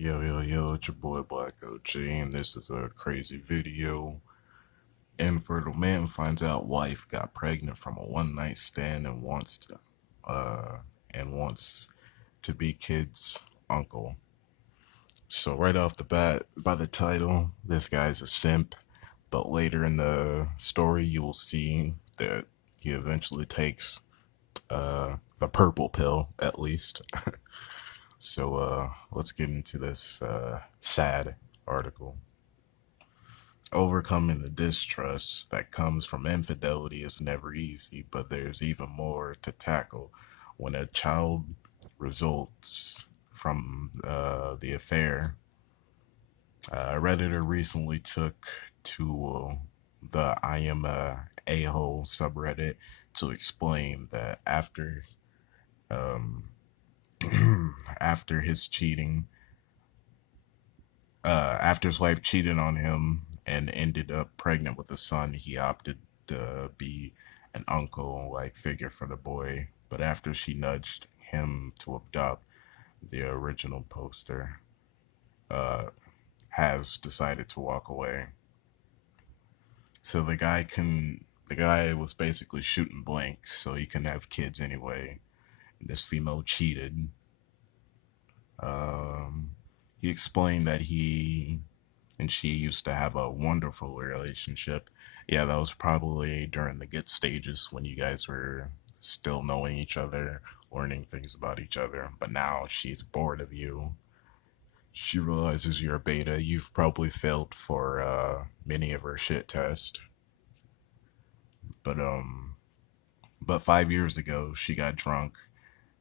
Yo, yo, yo, it's your boy BlackOG, and this is a crazy video. Infertile man finds out wife got pregnant from a one night stand uh, and wants to be kid's uncle. So right off the bat, by the title, this guy's a simp, but later in the story, you will see that he eventually takes the purple pill, at least. So let's get into this sad article. Overcoming the distrust that comes from infidelity is never easy, but there's even more to tackle when a child results from the affair. A Redditor recently took to the I am a hole subreddit to explain that um, after his cheating, after his wife cheated on him and ended up pregnant with a son, he opted to be an uncle like figure for the boy. But after she nudged him to adopt, the original poster uh, has decided to walk away. So the guy was basically shooting blanks so he couldn't have kids anyway. This female cheated. Um, he explained that he and she used to have a wonderful relationship. Yeah, that was probably during the good stages when you guys were still knowing each other, learning things about each other. But now she's bored of you. She realizes you're a beta. You've probably failed for many of her shit tests. But um, but 5 years ago, she got drunk,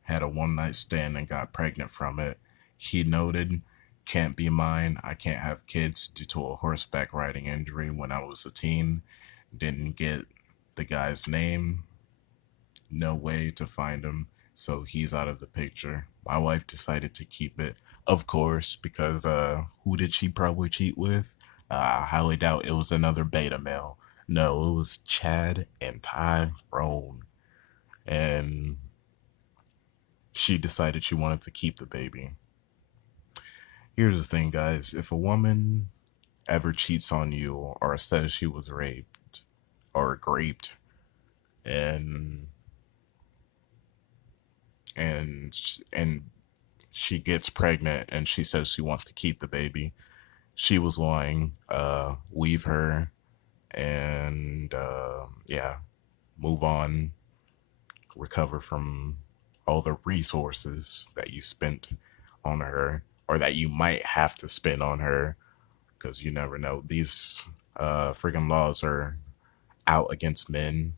had a one night stand, and got pregnant from it. He noted, "Can't be mine. I can't have kids due to a horseback riding injury when I was a teen. Didn't get the guy's name. No way to find him. So he's out of the picture. My wife decided to keep it, of course, because who did she probably cheat with? I highly doubt it was another beta male. No, it was Chad and Tyrone. And she decided she wanted to keep the baby. Here's the thing, guys. If a woman ever cheats on you or says she was raped or graped and and she gets pregnant and she says she wants to keep the baby, she was lying. Leave her and yeah, move on, recover from all the resources that you spent on her or that you might have to spend on her because you never know. These freaking laws are out against men.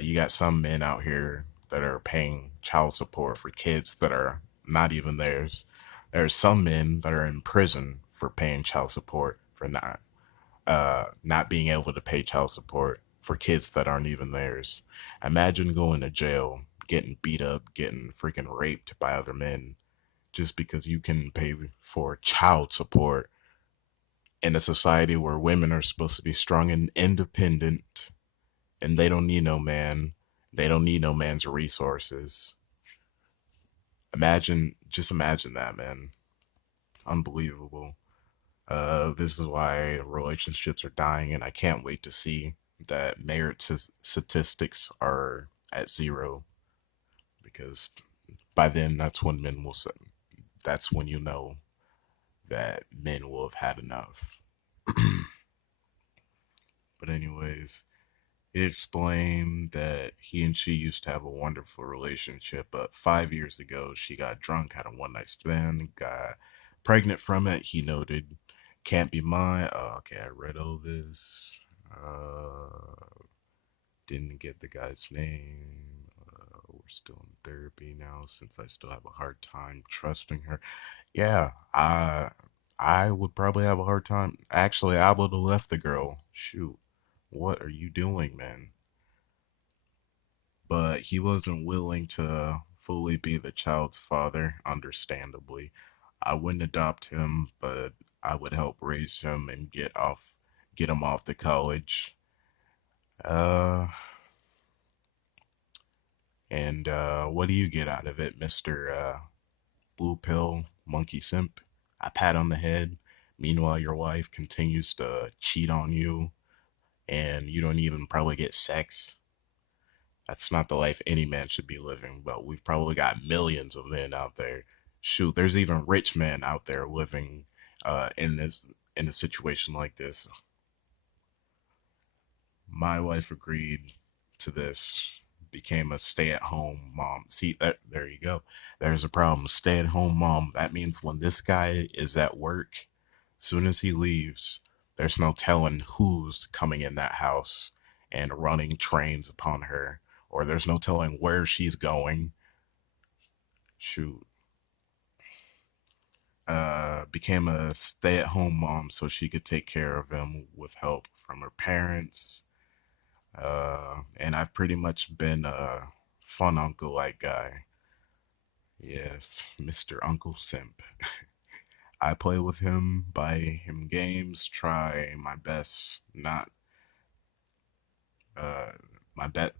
You got some men out here that are paying child support for kids that are not even theirs. There's some men that are in prison for paying child support for not being able to pay child support for kids that aren't even theirs. Imagine going to jail, getting beat up, getting freaking raped by other men just because you can pay for child support in a society where women are supposed to be strong and independent and they don't need no man. They don't need no man's resources. Just imagine that, man. Unbelievable. This is why relationships are dying, and I can't wait to see that marriage statistics are at zero because by then that's when you know that men will have had enough. But anyways, he explained that he and she used to have a wonderful relationship, but 5 years ago, she got drunk, had a one night stand, got pregnant from it. He noted, "Can't be mine." Okay, I read all this. Didn't get the guy's name. We're still in therapy now since I still have a hard time trusting her. Yeah, I would probably have a hard time. Actually, I would have left the girl. Shoot, what are you doing, man? But he wasn't willing to fully be the child's father, understandably. I wouldn't adopt him, but I would help raise him and get him off to college. Uh, and what do you get out of it, Mister Blue Pill Monkey Simp? a pat on the head. Meanwhile, your wife continues to cheat on you and you don't even probably get sex. That's not the life any man should be living, but we've probably got millions of men out there. Shoot, there's even rich men out there living in a situation like this. My wife agreed to this, became a stay-at-home mom. See, there you go. There's a problem. Stay-at-home mom. That means when this guy is at work, soon as he leaves, there's no telling who's coming in that house and running trains upon her, or there's no telling where she's going. Shoot. Became a stay-at-home mom so she could take care of him with help from her parents. And I've pretty much been a fun uncle like guy. Yes, Mr. Uncle Simp. I play with him, buy him games, try my best not uh my bet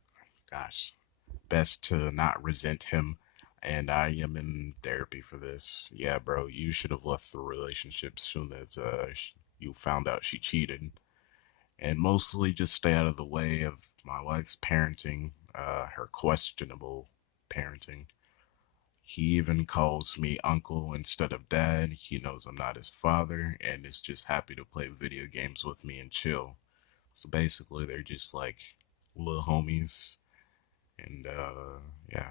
gosh, best to not resent him. And I am in therapy for this. Yeah, bro, you should have left the relationship soon as you found out she cheated. And mostly just stay out of the way of my wife's parenting, her questionable parenting. He even calls me uncle instead of dad. He knows I'm not his father and is just happy to play video games with me and chill. So basically, they're just like little homies. And yeah,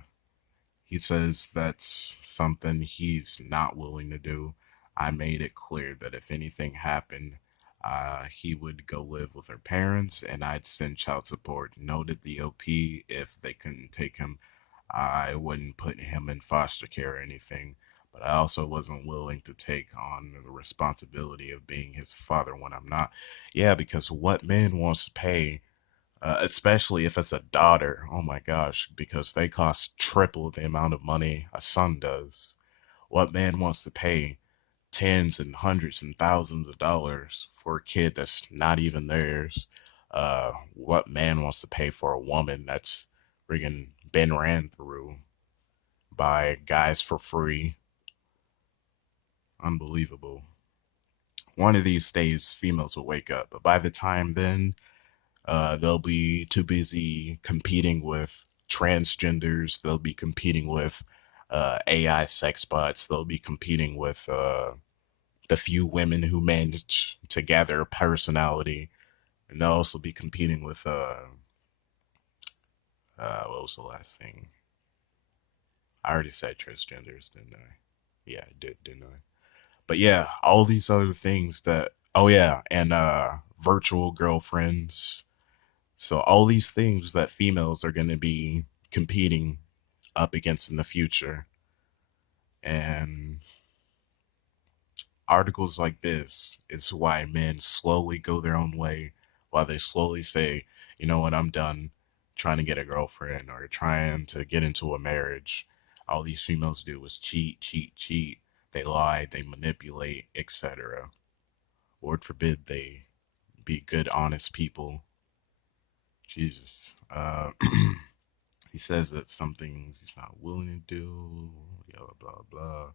he says that's something he's not willing to do. I made it clear that if anything happened, he would go live with her parents and I'd send child support. Noted the OP if they couldn't take him. I wouldn't put him in foster care or anything, but I also wasn't willing to take on the responsibility of being his father when I'm not. Yeah, because what man wants to pay, especially if it's a daughter? Oh my gosh, because they cost triple the amount of money a son does. What man wants to pay tens and hundreds and thousands of dollars for a kid that's not even theirs? What man wants to pay for a woman that's friggin' been ran through by guys for free? Unbelievable. One of these days, females will wake up, but by the time then, they'll be too busy competing with transgenders. They'll be competing with AI sex bots. They'll be competing with the few women who manage to gather a personality. And they'll also be competing with what was the last thing? I already said transgenders, didn't I? Yeah, I did, didn't I? But yeah, all these other things that, oh yeah, and virtual girlfriends. So all these things that females are going to be competing up against in the future. And articles like this is why men slowly go their own way, while they slowly say, you know what, I'm done trying to get a girlfriend or trying to get into a marriage. All these females do is cheat, cheat, cheat. They lie, they manipulate, etc. Lord forbid they be good, honest people. Jesus. He says that some things he's not willing to do, blah, blah, blah.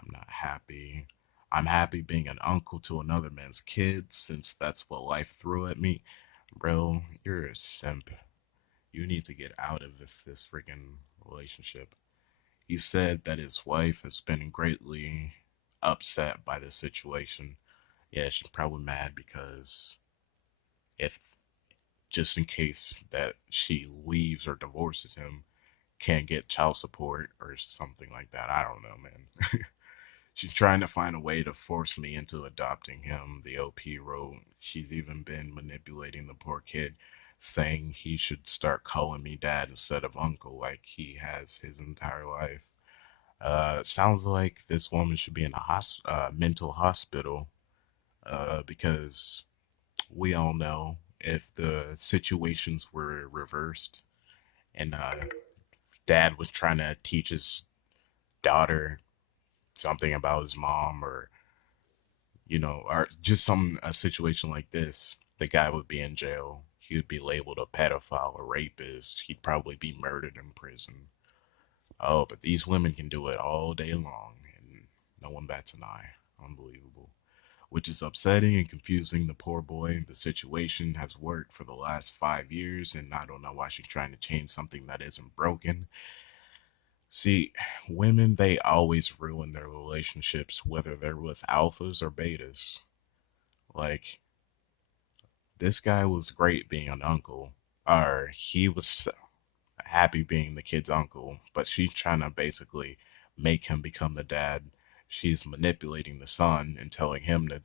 I'm not happy. I'm happy being an uncle to another man's kid since that's what life threw at me. Bro, you're a simp. You need to get out of this freaking relationship. He said that his wife has been greatly upset by the situation. Yeah, she's probably mad because if just in case that she leaves or divorces him, can't get child support or something like that. I don't know, man. She's trying to find a way to force me into adopting him, the OP wrote. She's even been manipulating the poor kid, saying he should start calling me dad instead of uncle like he has his entire life. Sounds like this woman should be in a mental hospital because we all know if the situations were reversed and dad was trying to teach his daughter something about his mom or or just some a situation like this, the guy would be in jail. He would be labeled a pedophile, a rapist. He'd probably be murdered in prison. Oh, but these women can do it all day long, and no one bats an eye. Unbelievable. Which is upsetting and confusing the poor boy. The situation has worked for the last 5 years, and I don't know why she's trying to change something that isn't broken. See, women, they always ruin their relationships, whether they're with alphas or betas. Like, this guy was great being an uncle, or he was happy being the kid's uncle, but she's trying to basically make him become the dad. She's manipulating the son and telling him to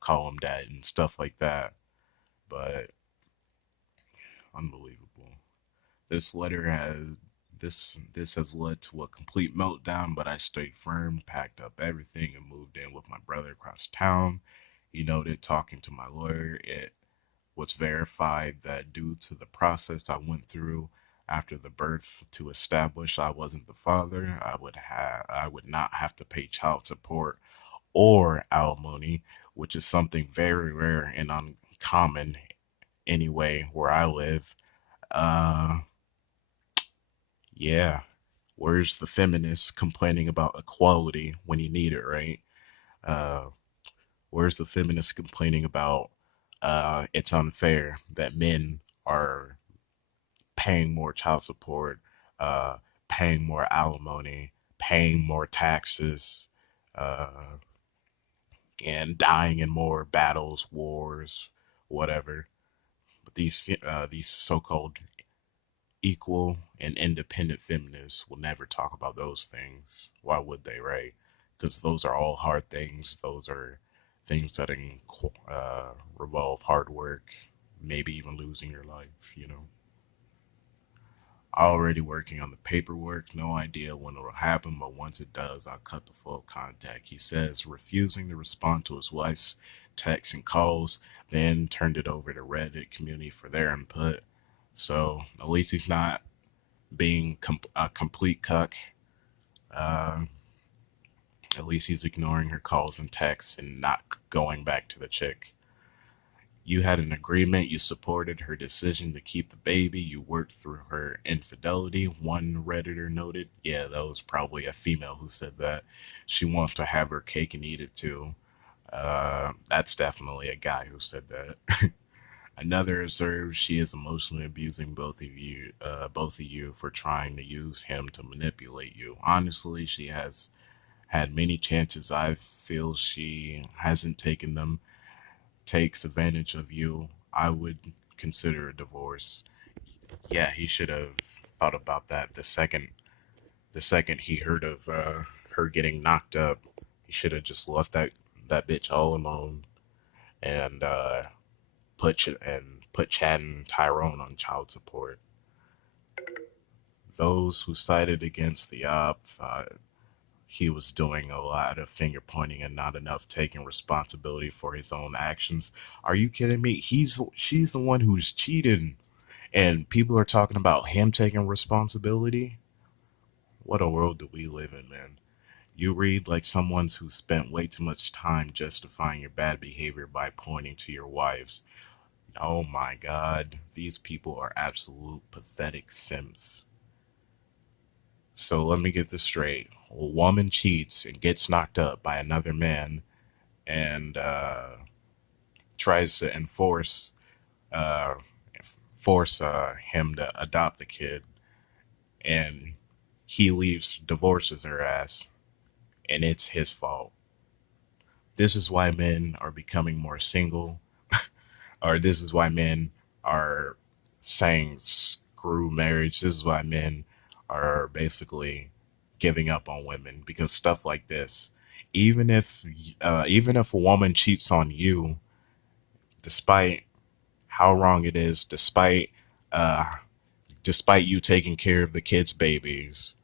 call him dad and stuff like that. But unbelievable. This letter has this has led to a complete meltdown, but I stayed firm, packed up everything, and moved in with my brother across town. He noted talking to my lawyer. It was verified that due to the process I went through after the birth to establish I wasn't the father, I would not have to pay child support or alimony, which is something very rare and uncommon anyway where I live. Uh yeah. Where's the feminist complaining about equality when you need it, right? Uh where's the feminist complaining about it's unfair that men are paying more child support, uh, paying more alimony, paying more taxes, uh, and dying in more battles, wars, whatever. But these so-called equal and independent feminists will never talk about those things. Why would they, right? Because those are all hard things. Those are things that revolve hard work, maybe even losing your life. Already working on the paperwork, no idea when it will happen, but once it does, I'll cut the full contact. He says, refusing to respond to his wife's texts and calls, then turned it over to Reddit community for their input. So at least he's not being a complete cuck. Uh, at least he's ignoring her calls and texts and not going back to the chick. You had an agreement. You supported her decision to keep the baby. You worked through her infidelity. One Redditor noted, yeah, that was probably a female who said that. She wants to have her cake and eat it too. That's definitely a guy who said that. Another observed she is emotionally abusing both of you for trying to use him to manipulate you. Honestly, she has had many chances. I feel she hasn't taken them, takes advantage of you. I would consider a divorce. Yeah, he should have thought about that the second he heard of her getting knocked up. He should have just left that bitch all alone and put Chad and Tyrone on child support. Those who sided against the op thought he was doing a lot of finger pointing and not enough taking responsibility for his own actions. Are you kidding me? She's the one who's cheated, and people are talking about him taking responsibility. What a world do we live in, man? You read like someone who spent way too much time justifying your bad behavior by pointing to your wives. Oh my god, these people are absolute pathetic simps. So let me get this straight. A woman cheats and gets knocked up by another man and tries to uh, force him to adopt the kid, and he leaves, divorces her ass, and it's his fault. This is why men are becoming more single, or this is why men are saying screw marriage. This is why men are basically giving up on women because stuff like this. Even if a woman cheats on you, despite how wrong it is, uh, despite you taking care of the kids' babies,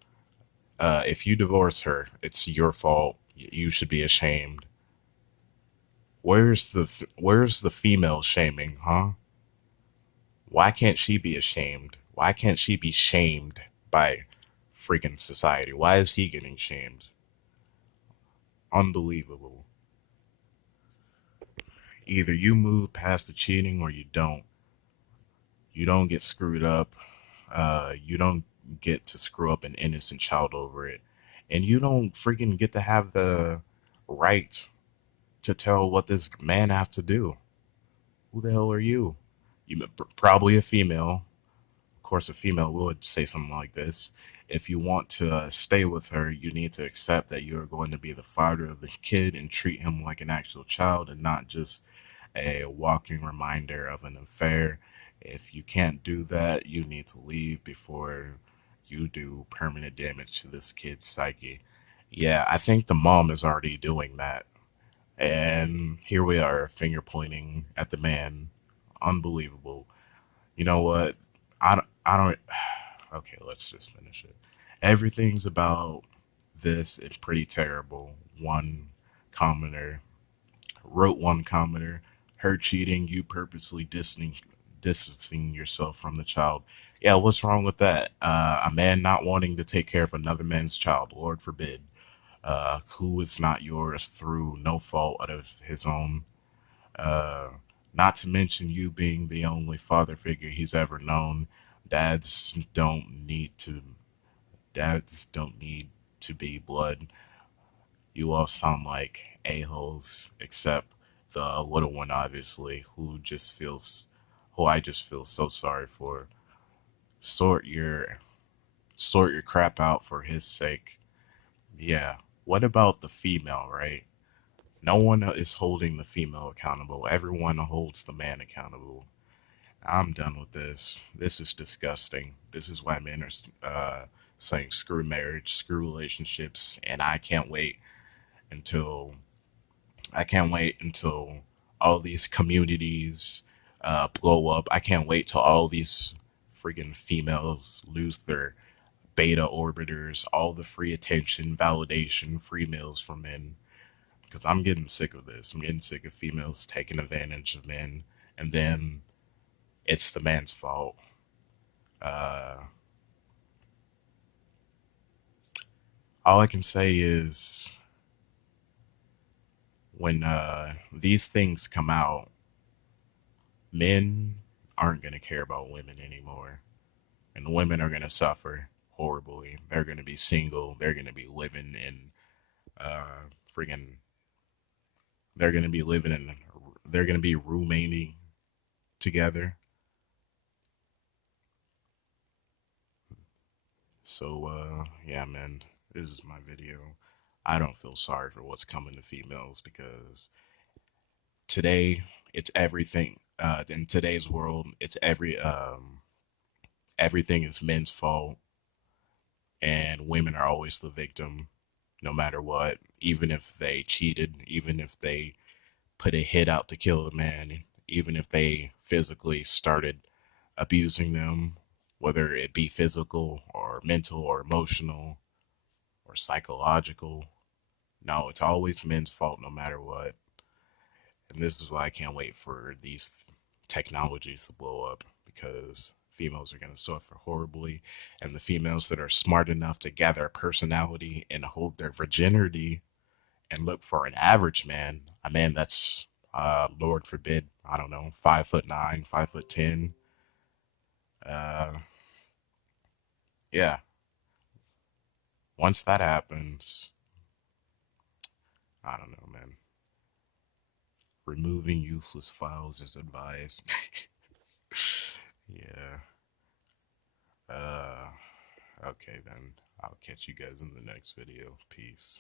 if you divorce her, it's your fault. You should be ashamed. Where's the female shaming, huh? Why can't she be ashamed? Why can't she be shamed by freaking society? Why is he getting shamed? Unbelievable. Either you move past the cheating or you don't. You don't get screwed up. You don't get to screw up an innocent child over it. And you don't freaking get to have the right. to tell what this man has to do. Who the hell are you? Probably a female. Of course, a female would say something like this. If you want to stay with her, you need to accept that you are going to be the father of the kid and treat him like an actual child and not just a walking reminder of an affair. If you can't do that, you need to leave before you do permanent damage to this kid's psyche. Yeah, I think the mom is already doing that. And here we are, finger pointing at the man. Unbelievable. You know what? I don't. Okay, let's just finish it. Everything's about this is pretty terrible. Commenter one commenter, her cheating, you purposely distancing yourself from the child. Yeah, what's wrong with that? A man not wanting to take care of another man's child, Lord forbid, who is not yours through no fault of his own. Uh, Not to mention you being the only father figure he's ever known. Dads don't need to. Dads don't need to be blood. You all sound like a-holes, except the little one, obviously, who I just feel so sorry for. Sort your, sort your crap out for his sake. Yeah. What about the female, right? No one is holding the female accountable. Everyone holds the man accountable. I'm done with this. This is disgusting. This is why men are saying screw marriage, screw relationships, and until I can't wait until all these communities blow up. I can't wait till all these freaking females lose their beta orbiters, all the free attention, validation, free meals from men. Because I'm getting sick of this. I'm getting sick of females taking advantage of men, and then it's the man's fault. Uh, all I can say is when these things come out, men aren't going to care about women anymore. And women are going to suffer horribly. They're going to be single. They're going to be living in friggin' they're going to be living in they're going to be roommating together. So yeah, man, this is my video. I don't feel sorry for what's coming to females because today it's everything in today's world, it's everything is men's fault and women are always the victim no matter what, even if they cheated, even if they put a hit out to kill the man, even if they physically started abusing them, whether it be physical or mental or emotional or psychological. No, it's always men's fault no matter what. And this is why I can't wait for these technologies to blow up because females are going to suffer horribly. And the females that are smart enough to gather a personality and hold their virginity and look for an average man, a man that's, Lord forbid, I don't know, 5'9", 5'10". Uh, yeah. Once that happens, I don't know, man. Removing useless files is advised. Yeah. Uh, okay then. I'll catch you guys in the next video. Peace.